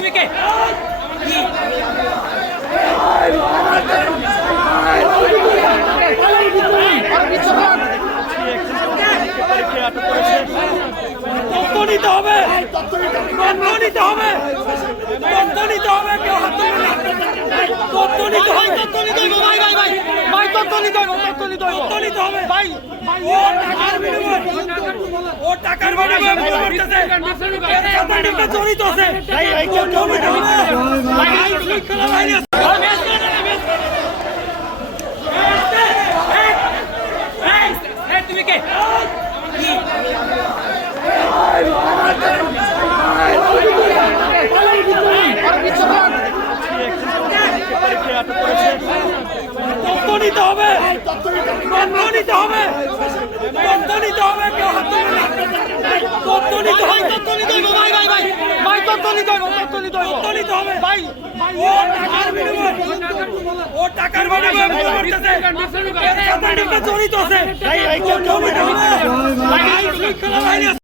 তুমি কে নিতে হবে। নিতে হবে। নিতে হবে। কেউ হাত নিতে হবে। নিতে হবে। ভাই ভাই ভাই ভাই তথ্য নিতে হবে তথ্য নিতে হবে। তথ্য নিতে হবে। ভাই ও টাকার বিনিময়ে ও টাকার বিনিময়ে ভুল করতেছে এর সাথে একটা জড়িত আছে ভাই ভাই তথ্য নিতে হবে ভাই আইন শৃঙ্খলা বাহিনী আছে। এই, এই, এই, তুমি কে তথ্য নিতে হবে তথ্য নিতে হবে তথ্য নিতে হবে কেউ হাত তুলবে না। তথ্য নিতে হবে তথ্য নিতে হবে ভাই ভাই ভাই ভাই তথ্য নিতে হবে তথ্য হবে ভাই ও টাকার বিনিময়ে ও টাকার বিনিময়ে করতেছে জড়িত আছে ভাই ভাই